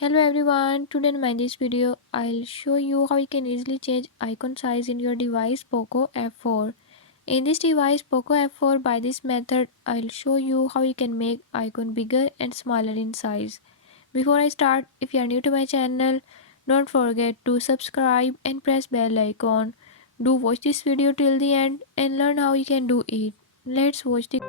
Hello everyone, today in this video I'll show you how you can easily change icon size in your device POCO F4. In this device POCO F4, by this method I'll show you how you can make icon bigger and smaller in size. Before I start, if you are new to my channel, don't forget to subscribe and press bell icon. Do watch this video till the end and learn how you can do it. Let's watch the